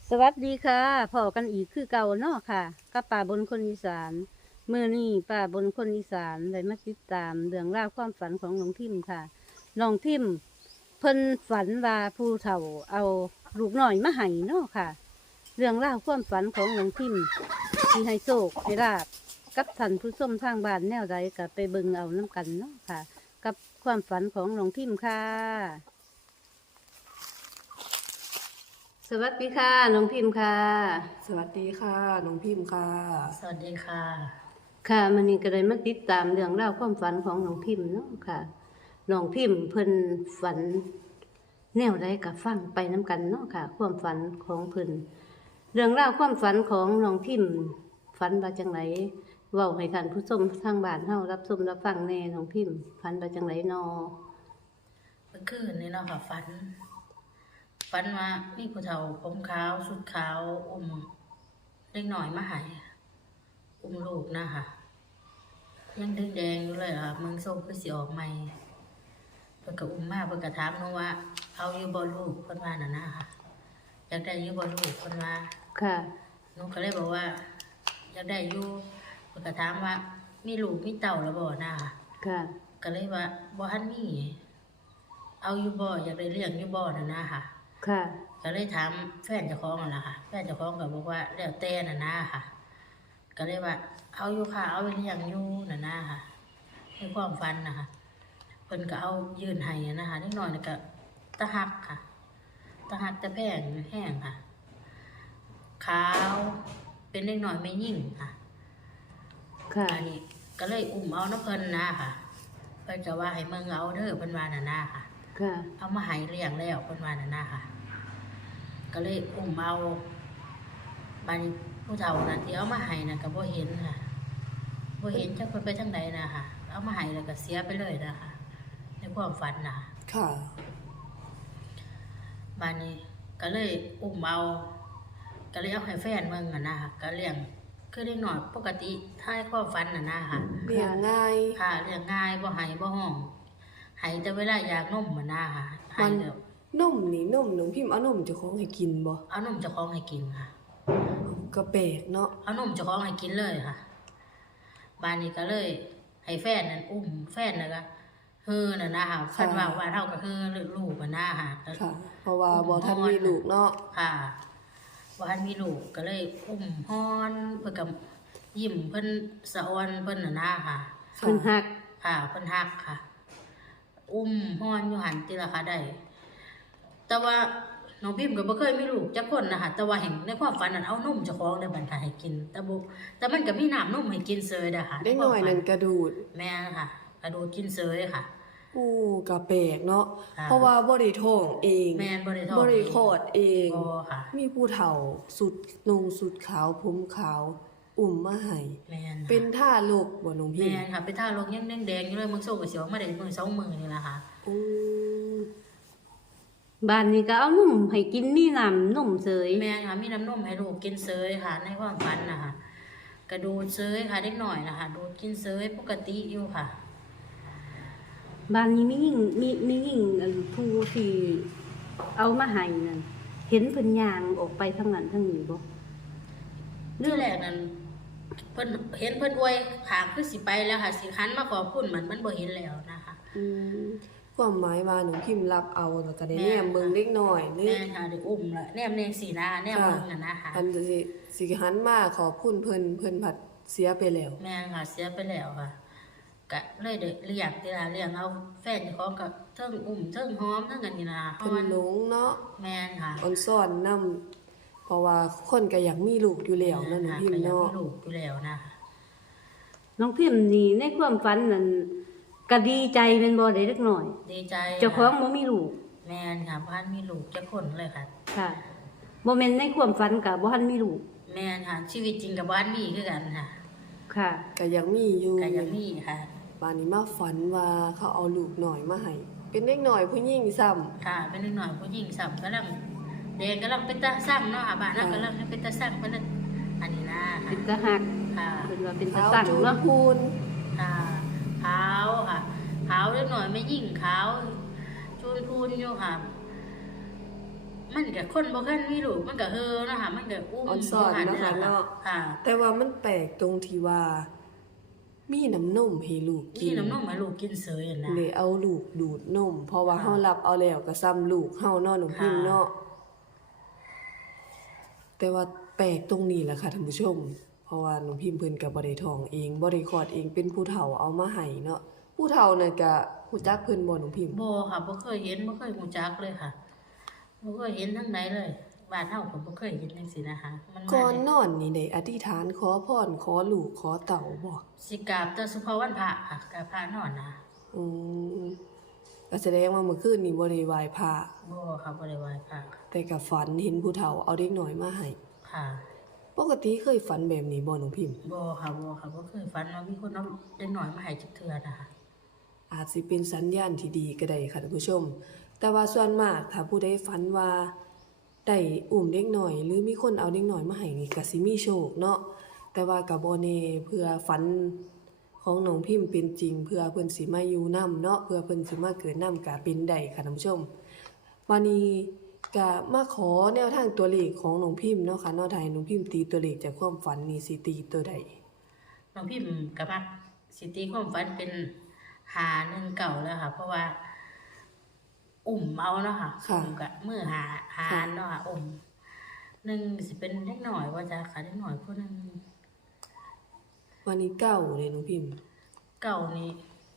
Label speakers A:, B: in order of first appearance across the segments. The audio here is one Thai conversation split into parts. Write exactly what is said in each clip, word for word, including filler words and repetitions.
A: สวัสดีค่ะพอกันอีกคือเก่าเนาะค่ะกับป่าบนคนอีสานมื้อนี้ป่าบนคนอีสานได้มาติดตามเรื่องราวความฝันของน้องพิมพ์ค่ะน้องพิมพ์เพิ่นฝันว่าผู้เฒ่าเอาลูกน้อยมาให้เนาะค่ะ เรื่องราวความฝันของน้องพิมพ์ที่ให้โชคให้ลาบกับท่านผู้ชมทางบ้านแนวใดก็ไปเบิ่งเอาน้ำกันเนาะค่ะ กับความฝันของน้องพิมพ์ค่ะสวัสดีค่ะน้องพิมพ์ค่ะ
B: สวัสดีค่ะน้องพิมพ์ค่ะ
C: สวัสดีค่ะ
A: ค่ะมันนี้ก็เลยมาติดตามเรื่องราวความฝันของน้องพิมพ์เนาะค่ะน้องพิมพ์เพิ่นฝันแนวใดก็ฟังไปน้กันเนาะค่ะ ความฝันของเพิ่นเรื่องราวความฝันของน้องพิมพ์ฝันว่าจังไดเว้าให้ท่านผู้ชมทางบ้านเฮารับชมรับฟังแน่น้องพิมพ์ฝันว่าจังไดนอ
C: เมื่อคืนนี่เนาะค่ะฝันฝันว่ามีผู้เฒ่าผมขาวสุดขาวอุ้มเล็กหน่อยมาใหายอุ้มลูกนะค่ะยังแดงๆอยู่เลยค่ะมึงส้มคือสิออกใหม่เพิ่นก็อุ้มมาเพิ่นก็ถามหนูว่าเอาอยู่บ่ลูกเพิ่นว่าน่ะนะค่ะอยากได้อยู่บ่ลูกเพิ่นว่า
A: ค่ะ
C: หนูก็เลยบอกว่าอยากได้อยู่เพิ่นก็ถามว่ามีลูกมีเต้าแล้วบ่นะค่ะ
A: ค่ะ
C: ก็เลยว่าบ่ทันมีเอาอยู่บ่อยากได้เลี้ยงอยู่บ่น่ะนะค่ะ
A: ค่ะ
C: ก็เลยถามแฟนเจ้าของนั่นล่ะค่ะแฟนเจ้าของก็บอกว่าแล้วแต่น่ะนะค่ะก็เลยว่าเอาอยู่ค่ะเอาไปเลี้ยงอยู่น่ะนะค่ะในความฝันนะคะเพิ่นก็เอายื่นให้นะคะนิดหน่อยนี่ก็ตะหักค่ะตะหักตะแพงแห้งค่ะขาวเป็นเล็กน้อยไม่ยิ่งค่ะ
A: ค่ะ
C: อันนี้ก็เลยอุ้มเอาน้ำเพิ่นนะค่ะเพิ่นจะว่าให้เมืองเอาเด้อเพิ่นว่าน่ะนะค่ะ
A: ค่ะ
C: เอามาให้เลี้ยงแล้วเพิ่นว่าน่ะนะค่ะก็เลยอุ้มเอาบัดนี้ผู้เฒ่าน่ะที่เอามาให้น่ะก็บ่เห็นค่ะบ่เห็นจักเพิ่นไปทางใดน่ะค่ะเอามาให้แล้วก็เสียไปเลยนะคะในความฝันน่ะ
B: ค่ะ
C: บัดนี้ก็เลยอุ้มเอาก็เลยเอาให้แฟนเบิ่งอ่ะนะค่ะก็เลี้ยงคือเด็กน้อยปกติท้ายความฝันน่ะนะค่ะ
B: เลี้ยงง่าย
C: ค่ะเลี้ยงง่ายบ่ให้บ่ห้องให้แต่เวลาอยากนมอ่ะนะค่ะให้แล้ว
B: นมนี่นมน้องพิมพ์เอานมเจ้าของให้กินบ่
C: เอานมเจ้าของให้กินค่ะ
B: ก็แปลกเนาะ
C: เอานมเจ้าของให้กินเลยค่ะบ้านนี้ก็เลยให้แฟนนั่นอุ้มแฟนน่ะก็เฮือน่ะนะค่ะคันว่าว่าเฮาก็คือลูกอ่ะนะค่ะ
B: ค่ะเพราะว่าบ่ทันมีลูกเนาะ
C: ค่ะบ่ทันมีลูกก็เลยอุ้มฮ้อนเพิ่นก็ยิ้มเพิ่นสะออนเพิ่นน่ะนะค่ะ
A: เพิ่นฮัก
C: ค่ะเพิ่นฮักค่ะอุ้มฮ้อนอยู่หั่นติล่ะค่ะได้แต่ว่าน้องพิมก็บ่เคยมีลูกจักคนนะคะแต่ว่าเห็นในความฝันนั้นเอานมเจ้าของในบัดให้กินแต่บ่แต่มันก็มีน้ำนมให้กินเสยเด้อค่ะ
B: เด็กน้อยนั่นกระดูด
C: แม่นค่ะกระดูดกินเสยค่ะ
B: อู้ก็แปลกเนาะเพราะว่าบ่ได้ท้องเอง
C: แม่นบ่ได้ท้อง
B: บ่ได้คลอดเอง
C: บ่ค่ะ
B: มีผู้เฒ่าสุดนุ่งสุดขาวผมขาวอุ้มมาให้
C: แม่น
B: เป็นทารกบ่น้องพิมพ์
C: แม่นค่ะเป็นทารกยังแดงๆอยู่เลยมึงโซก็สิออกมาได้มื้อสองมื้อนี่ล่ะค่ะ
B: อือ
A: บ้านนี้ก็เอานมให้กินมีน้ำนมเสย
C: แม่ค่ะมีน้ำนมให้ลูกกินเสยค่ะในความฝันนะคะกระดูดเสยค่ะเด็กหน่อยนะคะดูดกินเสยปกติอยู่ค่ะ
A: บ้านนี้มียิ่งมีมียิ่งผู้ที่เอามาให้นั่นเห็นเพิ่นย่างออกไปทางนั้นทางนี้บ่
C: เรื่องแรกนั้นเพิ่นเห็นเพิ่นอวยขางคือสิไปแล้วค่ะสิคันมาขอบคุณมันมันบ่เห็นแล้วนะคะ
B: อืมความหมายว่าน้องพิมพ์รับเอาแล้วก็ได้แนมเบิ่งเล็กน้อย
C: นี่แม่ค่ะได้อุ้มแล้วแนมแนงสีหน้าแนมเบิ่งน่ะนะคะ
B: อันสิสิหันมาขอบคุณเพิ่นเพิ่นผัดเสียไปแล้ว
C: แม่ค่ะเสียไปแล้วค่ะก็เลยได้เรียกติล่ะเรียกเอาแฟนเจ้าของก็เทิงอุ้มเทิงหอมเทิงกันนี่ล่ะ
B: เพิ่นหลงเนาะ
C: แม่นค่ะ
B: อ่อนซ่อนนำเพราะว่าคนก็อยากมีลูกอยู่แล้วนั่นน้องพิมพ์เนาะ
C: มีลูกอยู่แล้วนะ
A: น้องพิมพ์นี่ในความฝันนั่นก็ดีใจเป็นบ่ได้เล็กน้อย
C: ดีใจ
A: เจ้าของบ่มีลูก
C: แม่นค่ะบ่ทันมีลูกจักคนเลยค่ะ
A: ค่ะบ่แม่นในความฝันก็บ่ทันมีลูก
C: แม่นค่ะชีวิตจริงก็บ่ทันมีคือกันค่ะ
A: ค่ะ
B: ก็ยังมีอยู่
C: ก็ยังมีค่ะ
B: บ้านนี้มาฝันว่าเขาเอาลูกน้อยมาให้เป็นเด็กน้อยผู้หญิงซ้ำ
C: ค่ะเป็นเด็กน้อยผู้หญิงซ้ำกำลังแดงกำลังเป็นตาสั่งเนาะค่ะบ้านนั้นกำลังเป็นตาสั่งเพิ่นอันนี้นะ
A: เป็นตาหัก
C: ค่ะ
A: เพิ่นว่าเป็นตาสั่งเนาะ
B: พูน
C: ค่ะขาวค่ะขาวเล็กน้อยไม่ยิ่งขาวจูนพูนอยู่ค่ะมันก็คนบ่เคยมีลูกมันก็เฮอเนาะค่ะมันก็อุ้ม
B: อ่อนซ่อนเนาะค่ะ
C: อยู่
B: เนาะ
C: ค่ะ
B: แต่ว่ามันแปลกตรงที่ว่า มีน้ำนมให้ลูก
C: มี
B: กิน
C: น้ำนมให้ลูกกินเสยนั่นนะ
B: เลยเอาลูกดูดนม เพราะว่า
C: ค่ะ
B: เฮารับเอาแล้วก็ซ้ำลูกเฮาเนาะน้องพิมพ์
C: ค่ะ
B: เนาะแต่ว่าแปลกตรงนี้แหละค่ะท่านผู้ชม เพราะว่าน้องพิมพ์เพิ่นก็บ่ได้ท้องเองบ่ได้คลอดเองเป็นผู้เฒ่าเอามาให้เนาะผู้เฒ่านั่นก็รู้จักเพิ่นบ่น้องพิมพ์
C: บ่ค่ะบ่เคยเห็นบ่เคยรู้จักเลยค่ะบ่เคยเห็นทางไหนเลยบ้านเฮาก็บ่เคยเห็นจังซี่นะคะมันมา
B: ก่อน
C: ได้
B: นอนนี่ได้อธิษฐานขอพรขอลูกขอเต่าบ่
C: สิกราบแต่เฉพาะวันพระค่ะกราบพระนอนนะ
B: อืมก็แสดงว่าเมื่อคืนนี้บ่ได้ไหว้พระ
C: บ่ค่ะบ่ได้ไหว้พระ
B: แต่ก็ฝันเห็นผู้เฒ่าเอาเด็กน้อยมาให้
C: ค่ะ
B: ปกติเคยฝันแบบนี้บ่น้องพิมพ์
C: บ่ค่ะบ่ค่ะบ่เคยฝันว่ามีคนเอาเด็กน้อยมาให้จักเทื่อนะคะ
B: อาจสิเป็นสัญญาณที่ดีก็ได้ค่ะท่านผู้ชม แต่ว่าส่วนมากถ้าผู้ใดฝันว่าได้อุ้มเด็กน้อย หรือมีคนเอาเด็กน้อยมาให้นี่ก็สิมีโชคเนาะแต่ว่าก็บ่แน่เพื่อฝันของน้องพิมพ์เป็นจริง เพื่อเพิ่นสิมาอยู่นํเนาะเพื่อเพิ่นสิมาเกิดนํก็เป็นได้ค่ะท่านผู้ชมวันนี้ก็มาขอแนวทางตัวเลขของน้องพิมพ์เนาะค่ะเนาะถ้าให้น้องพิมพ์ตีตัวเลขจากความฝันนี่สิตีตัวใด
C: น้องพิมพ์ก็มักสิตีความฝันเป็นหาหนึ่งเก่าแล้วค่ะ เพราะว่า อุ่มเอาเนาะค่ะ
B: ค่ะ
C: อุ่มกับมือหาหา
B: ค่ะ
C: เนาะค่ะอุ่มหนึ่งสิเป็นเล็กหน่อยว่าจะค่ะเล็กหน่อยผู้หนึง
B: วันนี้เก้าเลยน้องพิมพ์
C: เก่านี่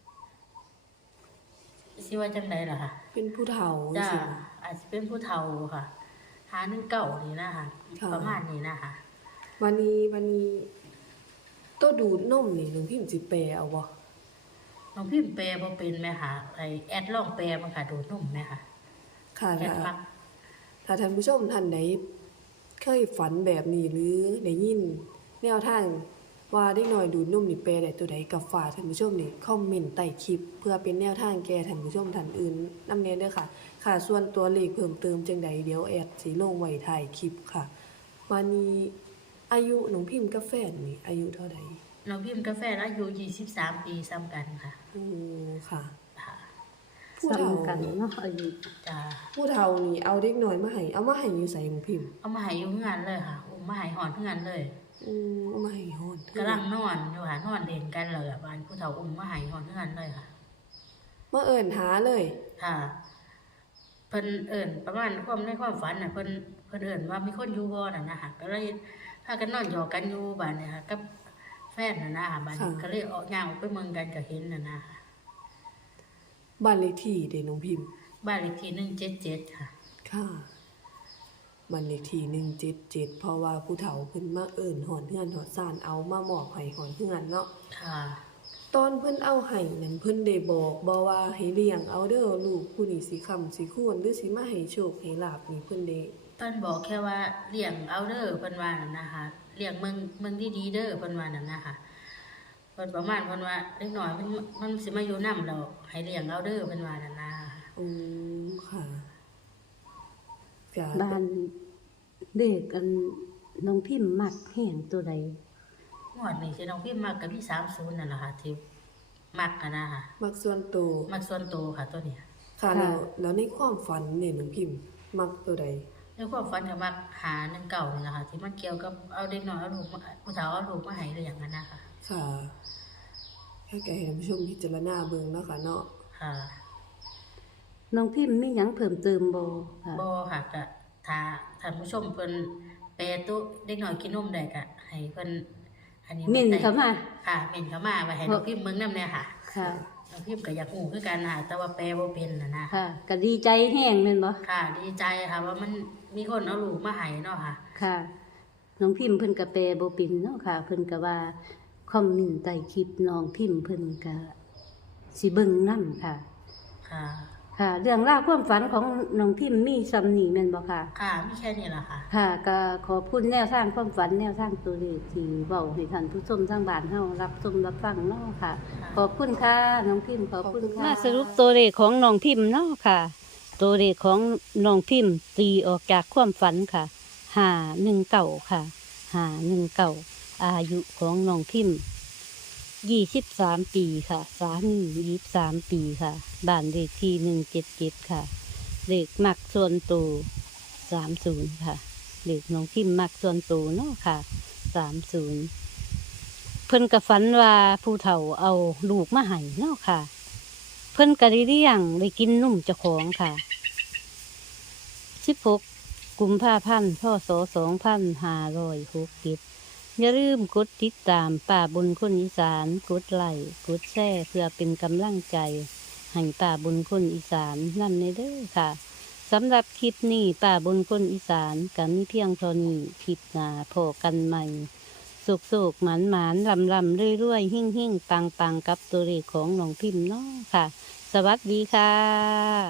C: สิว่าจังไดล่ะค่ะ
B: เป็นผู้เฒ่า
C: จ้า
B: สิ
C: อาจจะเป็นผู้เฒ่าค่ะ หาหนึ่งเก่านี่นะคะ
B: ค่ะ
C: ประมาณนี้นะคะ
B: วันนี้วันนี้ตัวดูดนมนี่น้องพิมพ์สิแปลเอาบ่
C: น้องพิมพ์แปลบ่เป็นไหมคะไอแอดลองแปลมาค่ะดูดนุ่มไหมคะ
B: ค่ะ
C: แอด
B: ถ้า
C: มัก
B: ถ้าท่านผู้ชมท่านใดเคยฝันแบบนี้หรือได้ยินแนวทางว่าเด็กน้อยดูดนมนี่แปลได้ตัวใดก็ฝากท่านผู้ชมนี่คอมเมนต์ใต้คลิป เพื่อเป็นแนวทางแก่ท่านผู้ชมท่านอื่นนำแน่เด้อค่ะ ค่ะส่วนตัวเลขเพิ่มเติมจังใดเดี๋ยวแอดสิลงไว้ท้ายคลิปค่ะ วันนี้อายุน้องพิมพ์กับแฟนนี่อายุเท่าใด
C: น้องพิมพ์กาแฟอายุยี่สิบสามปีซ้ำกันค่ะ
B: อืมค่ะ
C: ค่ะ
B: ผู้เฒ่า
A: ซ้ำกันเนาะอายุ
C: จ้า
B: ผู้เฒ่านี่เอาเด็กน้อยมาให้เอามาให้อยู่ไสน้องพิมพ์
C: เอามาให้อยู่เฮือนเลยค่ะอุ้มมาให้หอนเฮือนเลย
B: อืมเอามาให้ฮอด
C: กำลังนอนอยู่ค่ะนอนเล่นกันเลยอ่ะบ้านผู้เฒ่าอุ้มมาให้หอนเฮือนเลยค่ะ
B: มาเอิ้นหาเลย
C: ค่ะเพิ่นเอิ่นประมาณความในความฝันน่ะเพิ่นเพิ่นเอิ่นว่ามีคนอยู่บ่นั่นนะคะก็เลยพากันนอนหยอกกันอยู่บ้านเนี่ยค่ะกับแฟนน่ะนะคะบ้านนี้
B: ค่ะ
C: ก็เลยออกย่างออกไปเมืองกันก็เห็นน่ะนะคะ
B: บ้านเลขที่เด้น้องพิมพ์
C: บ้านเลขที่หนึ่งเจ็ดเจ็ดค่ะ
B: ค่ะบ้านเลขที่หนึ่งเจ็ดเจ็ดเพราะว่าผู้เฒ่าเพิ่นมาเอิ้นฮอดเฮือนฮอดซ่านเอามามอบให้ฮอดเฮือนเนาะ
C: ค่ะ
B: ตอนเพิ่นเอาให้นั่นเพิ่นได้บอกบ่ว่าให้เลี้ยงเอาเด้อลูกผู้นี้สิค้ำสิคูณหรือสิมาให้โชคให้ลาภนี่เพิ่นได้
C: เพิ่นบอกแค่ว่าเลี้ยงเอาเด้อเพิ่นว่านั่นนะคะเลี้ยงเมืองเมืองดีๆเด้อเพิ่นว่านั่นนะคะเพิ่นประมาณเพิ่นว่าเล็กน้อยมันมันสิมาอยู่นำแล้วให้เลี้ยงเอาเด้อเพิ่นว่านั่นนะคะ
B: อืมค่ะก็
A: บ้านเด็กอันน้องพิมพ์มักแห้งตัวใด
C: งวดนี้สิน้องพิมพ์มักกับพี่สามสิบนั่นล่ะค่ะที่มักกันนะคะ
B: มักส่วนตัว
C: มักส่วนตัวค่ะตัวเนี้ย
B: ค่ะแล้วแล้วในความฝันเนี่ยน้องพิมพ์มักตัวใด
C: ในความฝันก็มักหาหนึ่งเก่านี่ล่ะค่ะที่มันเกี่ยวกับเอาเด็กน้อยเอาลูกมาผู้สาวเอาลูกมาให้เลี้ยงกันนะคะ
B: ค่ะให้แก่ท่านผู้ชมพิจารณาเบิ่งเนาะค่ะเนาะ
C: ค่ะ
A: น้องพิมพ์มีหยังเพิ่มเติมบ่ค่ะ
C: บ่ค่ะก็ถ้าท่านผู้ชมเพิ่นแปรตู้เด็กน้อยกินนมได้ก็ให้เพิ่นอันนี้
A: หมิ่นเข้ามา
C: ค่ะหมิ่นเข้ามาไว้ให้น้องพิมพ์เบิ่งนำเนี่ยค่ะ
A: ค่ะ
C: น้องพิมพ์ก็อยากรู้คือกันค่ะแต่ว่าแปลบ่เป็นน่ะนะ
A: ค่ะก็ดีใจแห้งแม่นบ่
C: ค่ะ ดีใจค่ะว่ามันมีคนเอาลูกมาให้เนาะค่ะ
A: ค่ะ น้องพิมพ์เพิ่นก็แปลบ่เป็นเนาะค่ะ เพิ่นก็ว่าคอมเมนต์ใต้คลิปน้องพิมพ์เพิ่นก็สิเบิ่งนำค่ะ
C: ค่ะ
A: ค่ะ เรื่องราวความฝันของน้องพิมพ์มีซำนี้แม่นบ่ค่ะ
C: ค่ะมีแค่นี้ล่ะค่ะ
A: ค่ะก็ขอบคุณแนวทางความฝันแนวทางตัวเลขที่เว้าให้ท่านผู้ชมทางบ้านเฮารับชมรับฟังเนาะค่ะ ขอบคุณค่ะน้องพิมพ์ขอบคุณค่ะมาสรุปตัวเลขของน้องพิมพ์เนาะค่ะ ตัวเลขของน้องพิมพ์ตีออกจากความฝันค่ะห้าหนึ่งเก้าค่ะห้าหนึ่งเก้าอายุของน้องพิมพ์ยี่สิบสามปีค่ะสามียี่สิบสามปีค่ะบ้านเลขที่หนึ่งเจ็ดเจ็ดค่ะเลขมักส่วนตัวสามศูนย์ค่ะเด็กน้องพิมพ์มักส่วนตัวเนาะค่ะสามศูนย์เพิ่นก็ฝันว่าผู้เฒ่าเอาลูกมาให้เนาะค่ะ เพิ่นก็ได้เลี้ยงได้กินนุ่มเจ้าของค่ะสิบหกกุมภาพันธ์พศสองพันห้าร้อยหกสิบอย่าลืมกดติดตามป่าบนคนอีสานกดไลค์กดแชร์เพื่อเป็นกำลังใจให้ป่าบนคนอีสานนั่นในเด้อค่ะสำหรับคลิปนี้ป่าบนคนอีสานก็มีเพียงเท่านี้คลิปหน้าพอกันใหม่สุกสุกหมานหมานลำลำเรื่อยเรื่อยหิ่งหิ่งปังปังกับตัวเลขของน้องพิมพ์เนาะค่ะ สวัสดีค่ะ